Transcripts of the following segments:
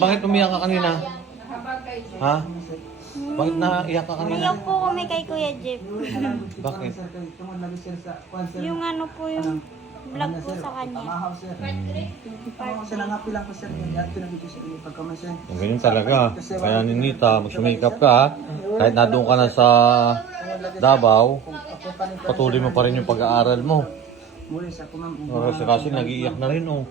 bakit umiyak ka kanina? Ha? Bakit naiyak ka kanina? Umiyak po kami kay Kuya Jeff. Bakit? Yung ano po yung vlog po sa kanya. Ganyan talaga. Kaya Ninita, magsumikap ka ha. Kahit nadoon ka na sa Davao, patuloy mo pa rin yung pag-aaral mo. Si Russell nag-iiyak na rin oh.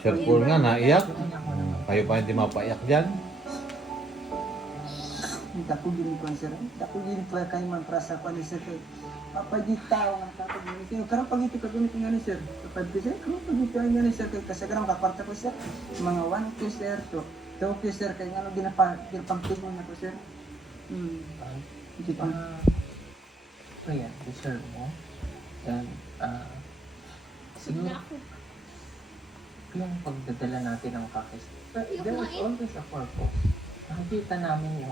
Sir Paul nga naiyak. Kayo pa hindi mapaiyak dyan. Dako gini ko sir. Dako gini ko kay man prasa ko ni sir. Papagitaw ang tatag ni sir. Karang pagiti ka guni ngani sir. Kapag sir, karang pagiti ay ngani sir kay kasagaran makaparta ko sir. Mga 1 to sir to. To sir kay ngano ginapampigon na ko sir. Hindi pa. Kaya, deserve mo. And, siguro, yung pagdadala natin ng kakis, there is always a purpose. Nakikita namin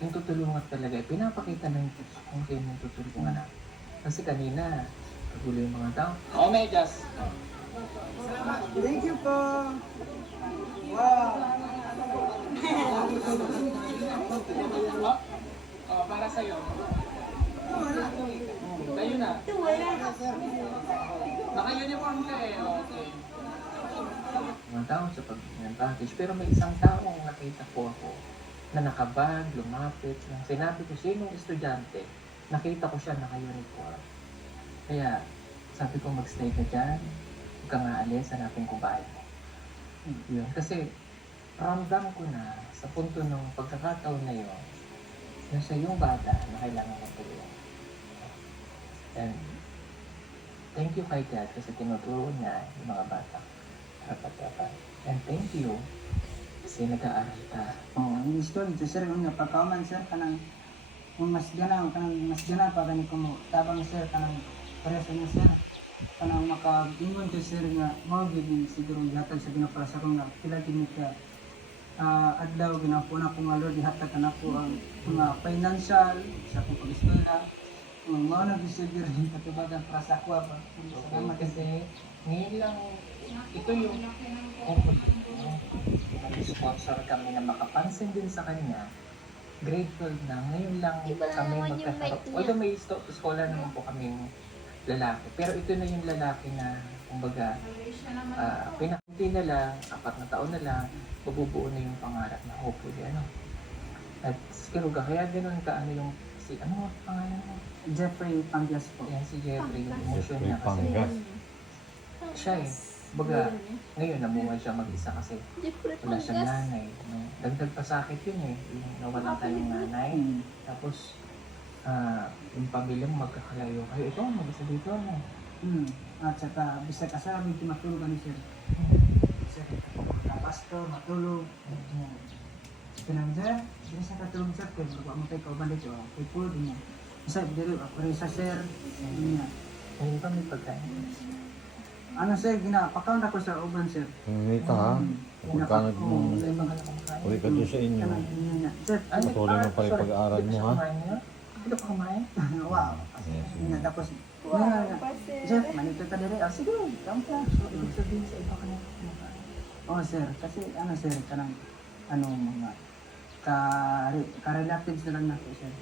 yung tutulungan talaga. Pinapakita ng Diyos kung sino yung tutulungan natin. Kasi kanina, kagulo yung mga tao. Oh, medyas! Thank you po. Wow. Oh, para sa'yo. Tayo na. Naka-uniform ka eh. Okay. Mga tao sa pag-package. Pero may isang taong nakita ko ako na nakabag, lumapit. Nang sinabi ko, sinong estudyante? Nakita ko siya naka-uniform. Kaya sabi ko, mag-stay ka dyan. Huwag ka nga alis, hanapin ko bahay mo. Yun. Kasi ramdam ko na sa punto ng pagkakataon na yun, nasa yung bata na kailangan ko tulungan. And thank you kay God kasi tinuturo niya yung mga bata dapat. And thank you kasi nag-aaral ka. Oh, ini story to sir nga pagkauman sir kanang mas ganaw pa gani ko mo tabang sir kanang preso niya sir kanang makaingon to sir nga mao gid siguro gihatag sa Ginoo sa kong pila gid ka adlaw ginapuna ko nga Lord ihatag kana ko ang mga financial sa akong pag-eskwela mao na bisig rin katubagan para sa ako pa salamat Kasi ngayon lang, ito yung sponsor kami na makapansin din sa kanya. Grateful na. Ngayon lang kami magkakaroon. Although may scholar naman po kaming lalaki. Pero ito na yung lalaki na, kumbaga, pinakunti na lang, 4 na taon na lang, mabubuo na yung pangarap na hopefully, At Kiruga, kaya ganoon ka, yung, ano pangalan mo? Jeffrey Pangas po. Yan si Jeffrey, yung emotion Jeffrey niya kasi. Pangas. Siya baga, ngayon namuhay siya mag-isa kasi wala siyang nanay. No? Dagdag pa sakit yun yung nawalan tayong nanay. Tapos, yung pamilya mo magkakalayo kayo. Ito, mag-isa dito mo. At saka, bisag asabi, matulog ano sir. Sir, pastor, matulog. Pinang sir, hindi sa katulog sir, kaya magwa mo tayo kauban dito. Kaya po, din niya. Isa, dito, ako rin sa sir. Ngayon pa may pagkain. Ano sir, ginapakaon ako sa uban sir. Ninita ha. Huwag ka uwi ka doon sa inyo. Sir, Patuloy mo pa rin pag-aaral mo ha. Hindi ka pa kumain? wow. Yes. Tapos, sir, manito ka dere. Sige, come ka. Ibig sabihin sa iba ka na kumakain. Oh sir, kasi ano sir, kanang mga ka-relatives na lang nato sir.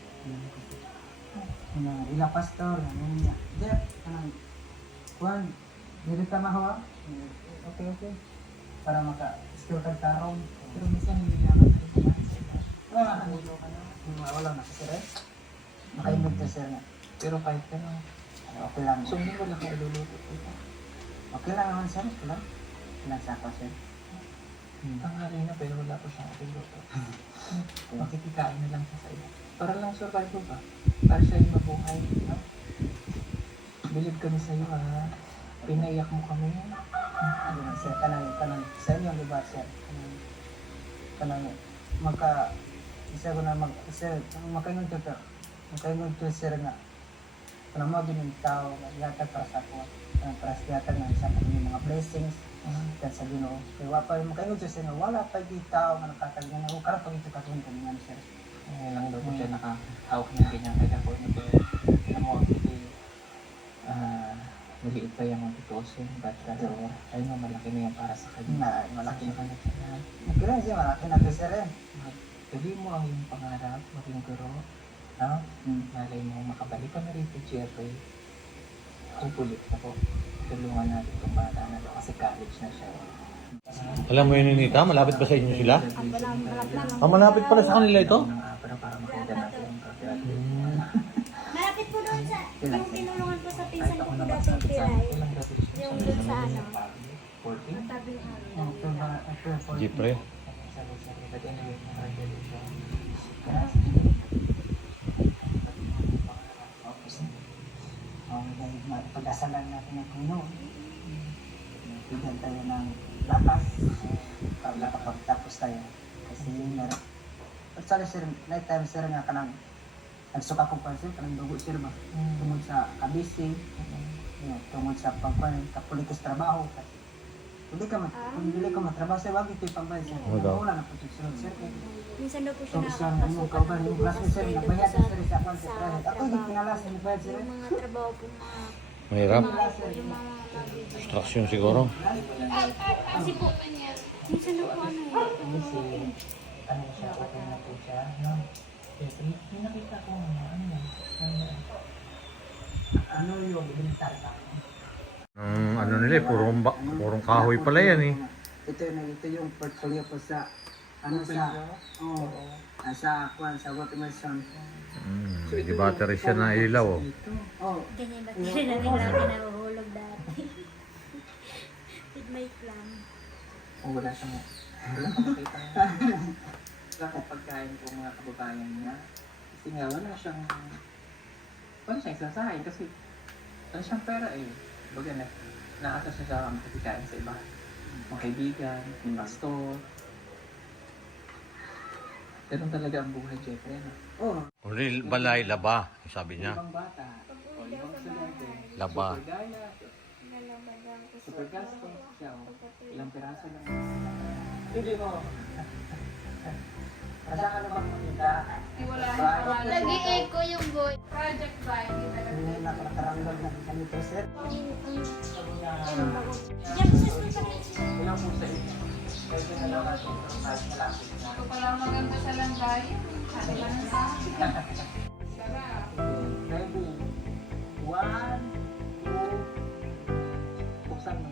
Ila pastor, ano niya. Jeff, kanang Juan, dito ka mahawa? Okay. Para maka-skill ka tarong. Pero minsan nililangan ka kumain sa iba. Wala na kasi sir. Makaimod ka sir nga. Pero kahit ka na, Okay lang. so hindi wala ka iluluto. Okay lang naman sir. Okay lang. Ilang sako sir. Tanghali na pero wala pa siyang iluluto. Makikikain na lang siya sa iba. Para lang survival ba? Para siya yung mabuhay. No? Bilib kami sa iyo ha. Pinaiyak mo kami. Ano sir, kanang sa inyo ang lugar sir. Kanang isa ko na sir, makaingon to sir nga. Kanang mga binintao, yatag para sa ako. Para sa yatag ng isa ng mga blessings. Sa Ginoo. Kaya wapa yung makaingon to sir nga, wala pa gitaw nga nakatag nga. Karang pag ito katulong kami nga sir. Ngayon lang daw po siya nakahawak ng ganyan kaya po nito. Alam mo, maliit pa yung tutusin, but kaso, ayun nga, malaki na yan para sa kanya. Malaki na kanya siya. Kaya siya, malaki na to sir eh. Tuloy mo ang iyong pangarap, maging guro. No? Malay mo, makabalik ka na rito, Jeffrey. Hopefully, ako, tulungan natin itong bata na to kasi college na siya. Alam mo yun, Ninita? Malapit ba sa inyo sila? Malapit pala sa kanila ito? Para makita natin yung kapirati. Malapit po doon sa, yung tinulungan po sa pinsan ko po dating tiray. Yung doon sa ano, 14? tabing Jepre. Pag-asalan natin ng Panginoon. Bigyan tayo ng lakas para nakapagtapos tayo. Kasi yun na rin. Actually sir, night time sir nga kanang nagsuka ko pa sir, kanang dugo sir ba? Tungod sa kabising, tungod sa pagpan, kapulitis trabaho. Kasi kung hindi ka matrabaho sir, wag ito ipambay sir. Wala na po sir sir. minsan daw po siya Tapos ang ano, kauban yung klase sir, nagbayad na sir sa akong sir. Ako hindi pinalas, nagbayad sir. yung mga trabaho po mga Mahirap. yung mga mabibig. Distraction siguro. Kasi po, minsan daw po ano eh. Ano siya, okay na po siya, no? Yes, may nakita ko Ano yung militar ka? Ano nila eh, purong kahoy pala yan eh. Ito yung portfolio ko sa sa kuan sa Watermelon. Di battery siya na ilaw oh. Oh, Ganyan ba rin namin lagi nahuhulog dati. With my plan. wala siyang makita wala akong pagkain po mga kababayan niya. Kasi nga wala siyang isasahin kasi wala siyang pera eh. Baga naasa siya sa makikikain sa iba. Mga kaibigan, yung pastor. Ganun talaga ang buhay, Jeffrey. No? Uli balay, laba, sabi niya. Ibang bata, o ibang estudyante, Laba. super gaya, super gastos, siya, ilang piraso lang. Hindi mo. Asa ka naman makita? Nag-i-echo yung boy. Project by hindi na nakakaranggal na kami to sir. Diyan po sa school pa rin. Ilang po sa inyo? Pwede na lang natin ito kahit malapit na. Ito pala maganda sa langgay. Ano ba na sa akin? Sarap. Ready? 1, 2, buksan mo.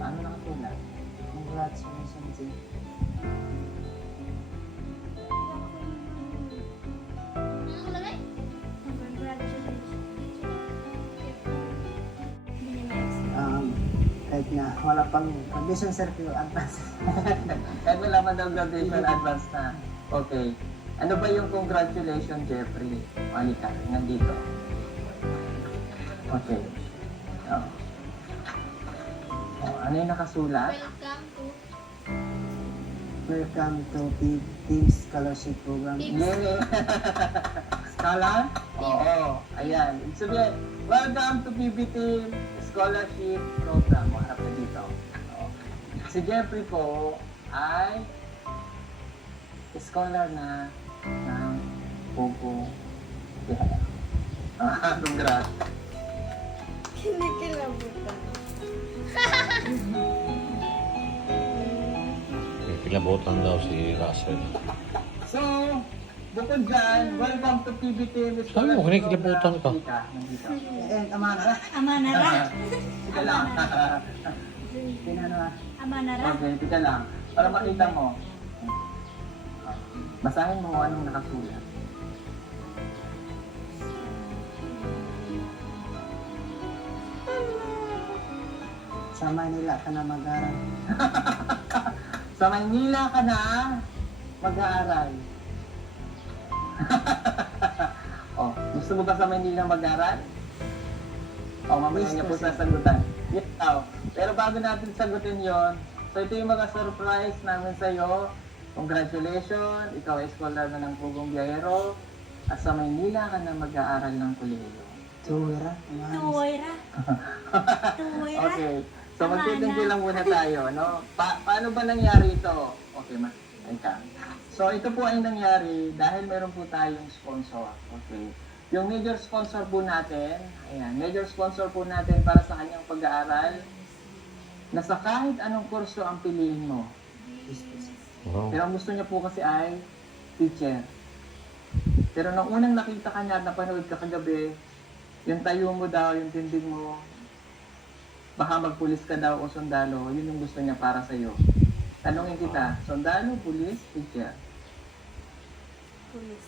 Ano nakasulat? Congratulations sir. Kahit na wala pang condition sir pero advance. Kahit wala man daw graduation advance na. Okay. Ano ba yung congratulations, Jeffrey? Malika, nandito. Okay. Oh. Oh, ano yung nakasulat? Welcome to Big Team Scholarship Program. Yeah. Scholar? Oo. Ayan. Ibig sabihin, welcome to PBT Scholarship Program. Harap na dito. Oo. Si Jeffrey po ay scholar na ng Pogo. Yeah. Congrats. Kinikilabutan. Kilabutan daw si Russell. So, bukod dyan, welcome to PBT Scholarship Sabi mo, kinikilabutan ka. Nandito. And amana. Amanara. Tika lang. Pinano Amanara. Okay, tika lang. Para makita mo. Basahin mo anong nakasulat. sa Manila ka na mag-aral. Sa Manila ka na mag-aaral. Oh, gusto mo ba sa Manila mag-aaral? Oh, mamaya niya po sasagutan. Yeah. Pero bago natin sagutin yon, so ito yung mga surprise namin sa iyo. Congratulations, ikaw ay scholar na ng Pugong Biyahero at sa Maynila ka na mag-aaral ng kolehiyo. Tuwira. Tuwira. Tuwira. Okay, so magtitingin lang muna tayo, no? Paano ba nangyari ito? Okay, So ito po ay nangyari dahil meron po tayong sponsor. Okay. Yung major sponsor po natin, ayan, major sponsor po natin para sa kanyang pag-aaral, na sa kahit anong kurso ang piliin mo. Wow. Pero ang gusto niya po kasi ay teacher. Pero nung unang nakita ka niya at napanood ka kagabi, yung tayo mo daw, yung tindig mo, baka magpulis ka daw o sundalo, yun yung gusto niya para sa'yo. Tanungin kita, sundalo, pulis, teacher? Pulis.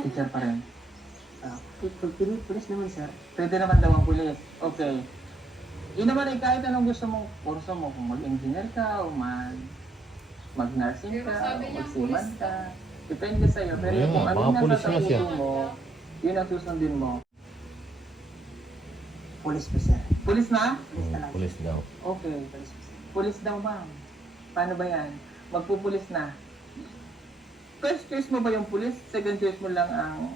Teacher pa rin. Pulis naman, sir. Pwede naman daw ang pulis. Okay. Yun naman ay kahit anong gusto mong kurso mo, kung mag-engineer ka o mag-nursing Pero ka sabi o niya, mag-seaman pulis ka. Depende sa'yo. Pero Ayan, kung ano mga pulis nasa nga siya. puso mo, yun ang susundin mo. Pulis po, sir. Pulis na? Pulis daw. Okay. Pulis po, sir. Pulis daw, ma'am. Paano ba yan? Magpupulis na. First choice mo ba yung pulis? Second choice mo lang ang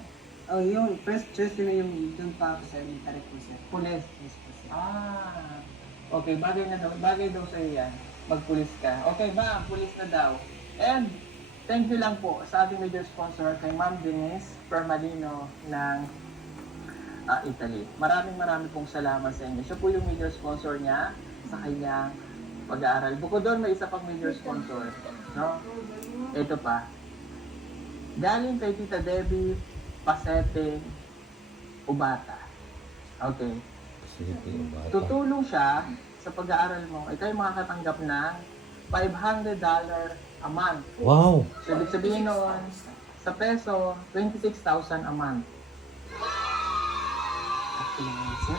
Oh, yung first choice ko na yung doon pa ako sa military po, sir. pulis? Pulis po, sir. Ah. Okay, bagay daw sa'yo yan. Magpulis ka. Okay, ma'am, pulis na daw. And, thank you lang po sa ating major sponsor kay Ma'am Denise Permalino ng Italy. Maraming pong salamat sa inyo. Siya po yung major sponsor niya sa kanyang pag-aaral. Bukod doon, may isa pang major sponsor. No? Ito pa. Galing kay Tita Debbie Pasete Ubata. Okay. Sige, bata. Tutulong siya sa pag-aaral mo. Ikaw ay makakatanggap ng $500 a month. Wow! So, ibig sabihin noon, sa peso, 26,000 a month. Okay naman, sir.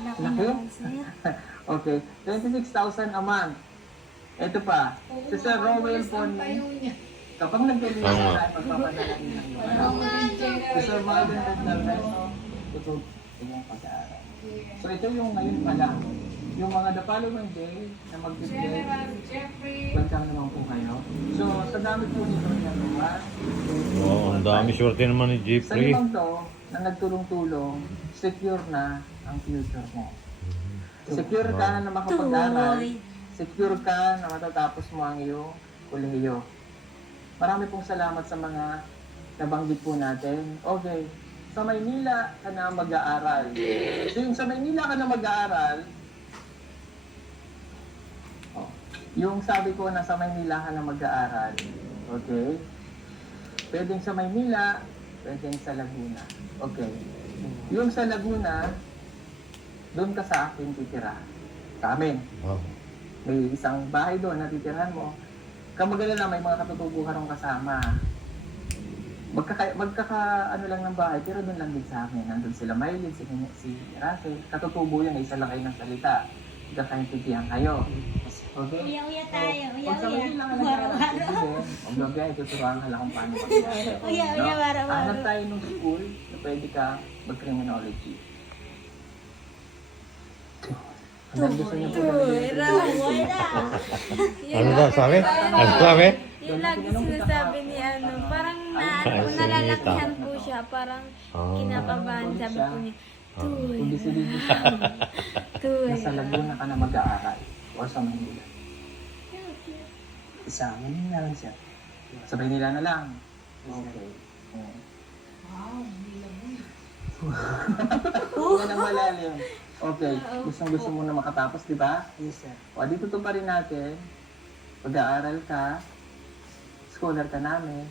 Laki Laki? naman, sir. Okay, 26,000 a month. Ito pa, si Sir Rowell po Ang tayo ni, niya. kapag nag-release Tama. tayo, magpapadala niyo ng iyong anak. Ang mga Si Sir Marvin Bernardo, tutulong sa iyong pag-aaral. So ito yung ngayon pa lang. Yung mga the following day na mag-grade, General Jeffrey. welcome naman po kayo. So sa dami po nito niya naman, Wow, ang dami swerte naman ni sa Jeffrey. limang to na nagtulong-tulong, secure na ang future mo. Secure ka na makapag-aral. Tuloy. Secure ka na matatapos mo ang iyong kolehiyo. Marami pong salamat sa mga nabanggit po natin. Okay, sa Maynila ka na mag-aaral. So yung sa Maynila ka na mag-aaral, yung sabi ko na sa Maynila ka na mag-aaral. Okay? Pwedeng sa Maynila, pwedeng sa Laguna. Okay. Yung sa Laguna, doon ka sa akin titira. Sa amin. Wow. May isang bahay doon na titirahan mo. Kamag-alala, may mga katutubo ka rong kasama. Ano lang ng bahay, pero doon lang din sa amin. Nandun sila Maylin, si Russell. Katutubo yan, isa lang kayo ng salita. Magkakaintindihan kayo. Okay? Uya-uya tayo. Pag sa Uya-uya. Maynila ka nag-aaral, ang gagawin, tuturuan ka lang kung paano mag-aaral. Uya-uya, wara-wara. Hanap tayo ng school na pwede ka mag-criminology. Hanggang gusto niyo po Ano daw sabi? Ano sabi? Yung lagi sinasabi ni ano, parang nalalakihan po siya, parang Ah. kinakabahan, sabi po niya, Tuy, Kung disibili ka, Tuy. nasa Laguna ka na mag-aaral o sa Manila. Isa, Manila lang, sir. Sa Manila na lang. Okay. Yan ang malalim. Okay. Gustong-gusto mo na makatapos, di ba? Yes, sir. O, dito pa rin natin. Pag-aaral ka, scholar ka namin,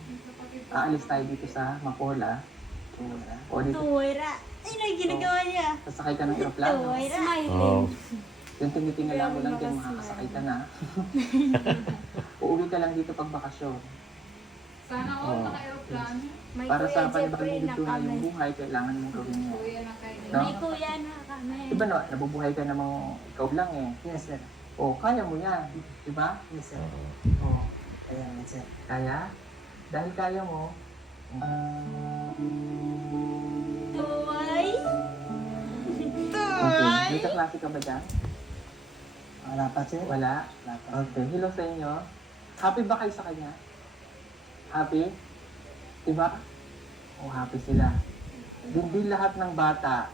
aalis tayo dito sa Macola. O, dito, Tuwira. Ano yung ginagawa niya? sasakay ka ng aeroplano. Tuwira. Wow. Yung tinitingala mo lang din, makakasakay ka na. Uuwi ka lang dito pag bakasyon. Sana all naka-aeroplano. May Para Kuya sa Jeffrey panibagong na dito na yung kami. buhay, kailangan mong gawin mo. Kuya na kayo. No? May kuya na kami. Diba no, nabubuhay ka namang ikaw lang eh. Yes, sir. O, kaya mo yan. Diba? Yes, sir. O, Kaya naman, sir. kaya? Dahil kaya mo, Tuway. okay. May kaklase ka ba dyan? Wala pa, sir. Wala? Wala pa. Okay, hello sa inyo. Happy ba kayo sa kanya? Happy? Diba? O, happy sila. Hindi lahat ng bata,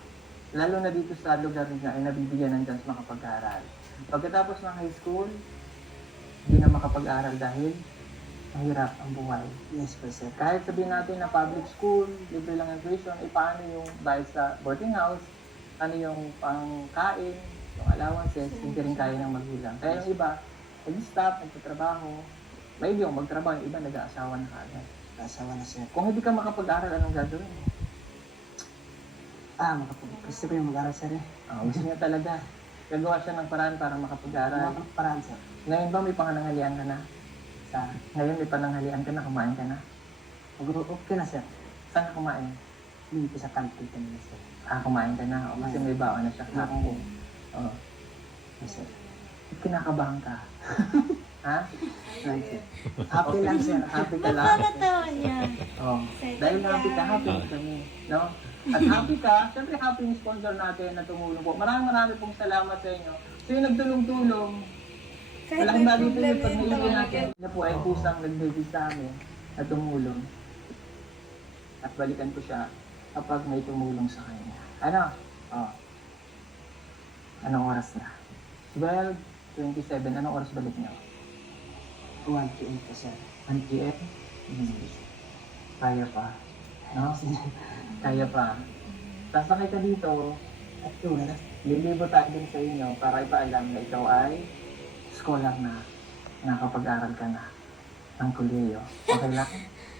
lalo na dito sa lugar nila, ay nabibigyan ng chance makapag-aral. Pagkatapos ng high school, hindi na makapag-aral dahil mahirap ang buhay. Yes po, sir. Kahit sabihin natin na public school, libre lang ang tuition, paano yung bayad sa boarding house, ano yung pangkain, yung allowances, hindi rin kaya ng magulang. Kaya yung iba, nag-stop, nagtatrabaho, may yung magtrabaho, yung iba nag-aasawa na kaagad. Asawa na, sir. Kung hindi ka makapag-aral, anong gagawin mo? Gusto ko yung mag-aral, sir. Gusto niya talaga. Gagawa siya ng paraan para makapag-aral. Paraan, sir. Ngayon ba may pananghalian ka na? Ngayon may pananghalian ka na, kumain ka na? Okay na, sir. Saan ka kumain? Hindi ko sa country ka na, sir. Kumain ka na. O, kasi may baon na siya. Oo. Oo. Yes, sir. Kinakabahan ka. Ha? Right, sir. Happy lang, sir. Happy ka lang? Totoo niya. Oh. Dahil happy ka, happy kami. No? At happy ka, syempre happy yung sponsor natin na tumulong po. Maraming pong salamat sa inyo. So yung nagtulong-tulong, malaking bagay po yung pag naibin natin na po ay pusang nag-baby sa amin na tumulong. At balikan ko siya kapag may tumulong sa kanya. Ano? Oh. Anong oras na? 12:27. Anong oras balik niyo? 1 p.m. po, sir. 1 p.m. Kaya pa. No? Kaya pa. Sasakay ka dito, At yun na. lilibo tayo din sa inyo para ipaalam na ikaw ay scholar na, nakapag-aral ka na ng kolehiyo. Okay lang?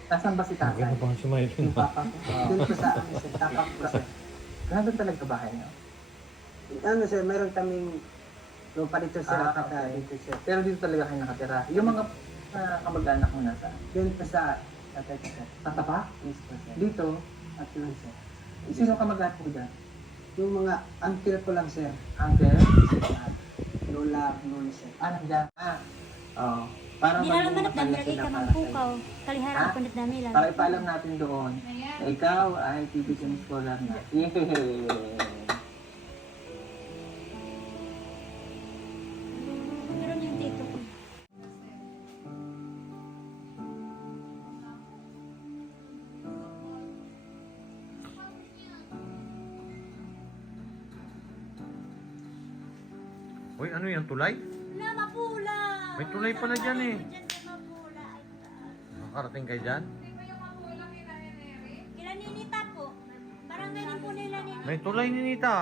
Nasaan ba si tatay? Gano'n pang sumayin Yung papa ko. Doon po sa amin, sir. Tapak po, sir. Nandun talaga bahay niyo? Ano, sir, meron kaming lupa dito, sir. At Okay. dito, sir. Pero dito talaga kayo nakatira. Yung mga kamag-anak mo nasa? Doon po sa tatay ko, sir. Sa tapa? Yes po, sir. Dito? At yun, sir. Sino kamag-anak mo dyan? Yung mga uncle ko lang, sir. Uncle? Lola, sir. Nandiyan. Oo. Para Di alam maging manat dami masaya lagi sila ka para mang sa'yo. pukaw. Kalihara Ha? ko nat dami lang. Para ipaalam natin doon na ikaw ay PBCM scholar na. Yay! Meron yung dito ko. Uy, ano yan? Tulay? Na mapula. May tulay pala dyan eh. Diyan sa mapula. Nakarating kayo dyan? Kila Ninita po. Barangay din po nila Ninita. May tulay ni Nita.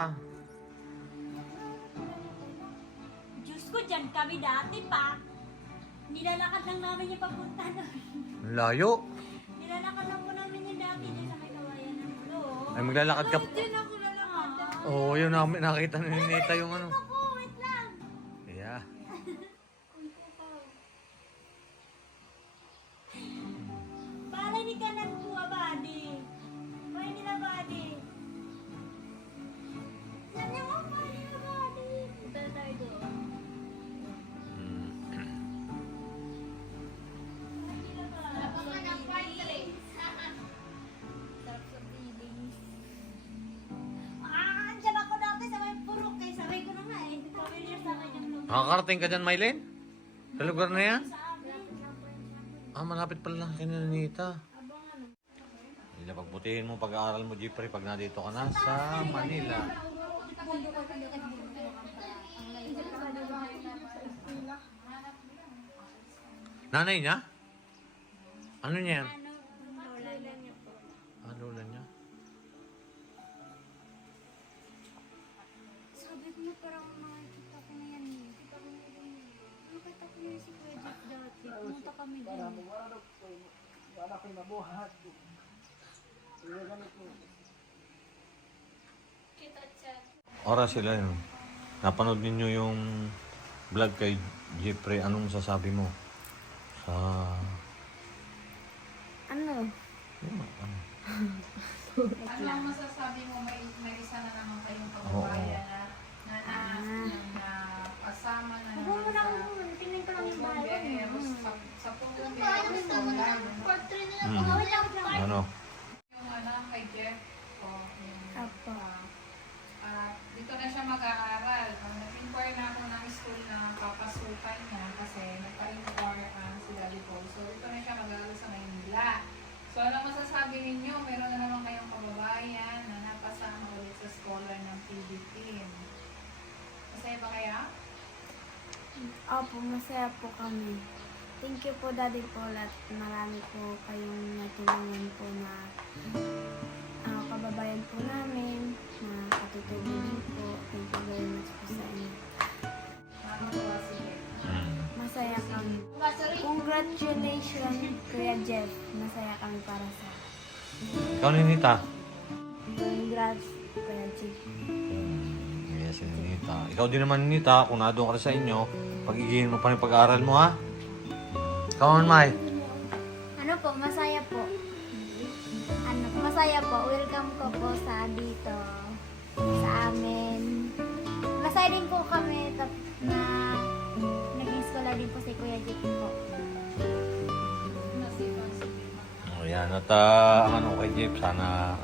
Diyos ko, dyan kami dati pa. Nilalakad lang namin yung papunta doon. Ang layo. Nilalakad lang po namin yung dati dyan sa may kawayan ng ulo. Ay, maglalakad ka. Diyan ako lalakad. Oo, yun namin nakita ni Nita yung ano. Ako, wait lang. Yeah. Balay ni kanan po, abadi. Balay nila, abadi. Yan yung mga balay nila, abadi. Punta na tayo doon. Diyan ako dati sa may purok kay sabay ko na nga eh. Familiar sa akin yung lugar Nakakarating ka dyan, Mylene? Sa lugar na yan? sa amin. Malapit pala lang kay Nita. Abang ano. Hindi pagbutihin mo pag-aaral mo, Jeffrey, pag nandito ka na sa Manila. Nanay niya? Ano niya yan? Lola niya po. Lola niya? Sabi ko na parang makikita ko na yan eh. Kita ko na yan eh. Nakita ko na si Kuya Jeff dati. Pumunta kami din. Wala kayo mabuhat. Oras sila yun. Napanood ninyo yung vlog kay Jeffrey. Anong sasabi mo? Sa... Ano? Ano ang masasabi mo, may isa na naman kayong kababayan na kasama na Huwag mo naman na sa ako. Tingnan ko lang yung Pugong bahay. Biyaheros, sa Pugong Biyaheros, Wait lang. Ano? yung kay Jeff, yung, Apo. dito na siya mag-aaral. Nag-inquire na ako ng school na papasukan niya kasi nagpa-inquire si Daddy Paul. So, dito na siya mag-aaral sa Maynila. So, ano masasabi ninyo? Meron na naman kayong kababayan na napasama ulit sa scholar ng PBT. Masaya ba kaya? Opo, masaya po kami. thank you po Daddy Paul at marami po kayong natulungan po na kababayan po namin na katutulungan po. Thank you very much po sa inyo. Masaya kami. Congratulations Kuya Jeff. Masaya kami para sa Ikaw, Ninita. congrats Kuya Jeff. Yes, si Ninita. Ikaw din naman, Ninita, kung nadoon ka rin sa inyo, pag-igihin mo pa yung pag-aaral mo, ha? Ikaw naman, Mai. Ano po, masaya po. Masaya po. Welcome ko po sa dito, sa amin. Masaya din po kami na nag-eskwela din po si Kuya Jeff po. O yan, at ang ano kay Jeff, sana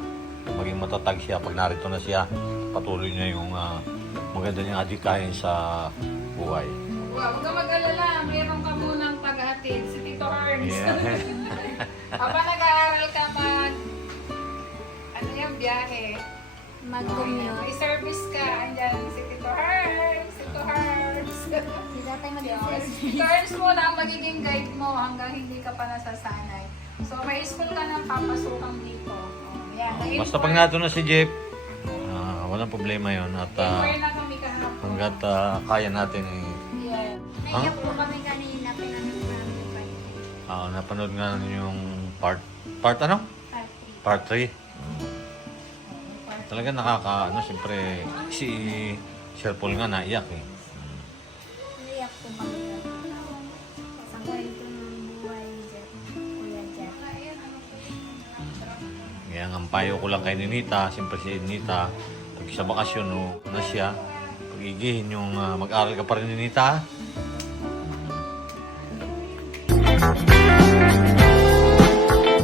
maging matatag siya pag narito na siya. Patuloy niya yung maganda niyang adikahin sa buhay. Wow, huwag ka mag-alala. Mayroon ka munang pag-hatid. Si Tito Ernst. Yeah. Habang nag-aaral ka ano yung biyahe? Mag-commute. May service ka. Andyan si Tito Ernst. Tito Ernst. Si tatay mag-service. Tito Ernst muna ang magiging guide mo hanggang hindi ka pa nasasanay. So, may school ka ng papasukan dito. Yan. Basta pag nato na si Jeff, walang problema yon at Inquire na kami kahapon. hanggat kaya natin Yeah. Naiyak po kami kanina, pinanood namin pa yun. napanood nga yung part ano? Part 3. Talaga nakaka, siyempre, si Sir Paul nga naiyak eh. Naiyak po kami. Sa kwento ng buhay ni Jeff, Kuya Jeff. Kaya ang payo ko lang kay Ninita, siyempre si Ninita, pag sa bakasyon na siya, pag-igihin yung mag-aral ka pa rin Ninita,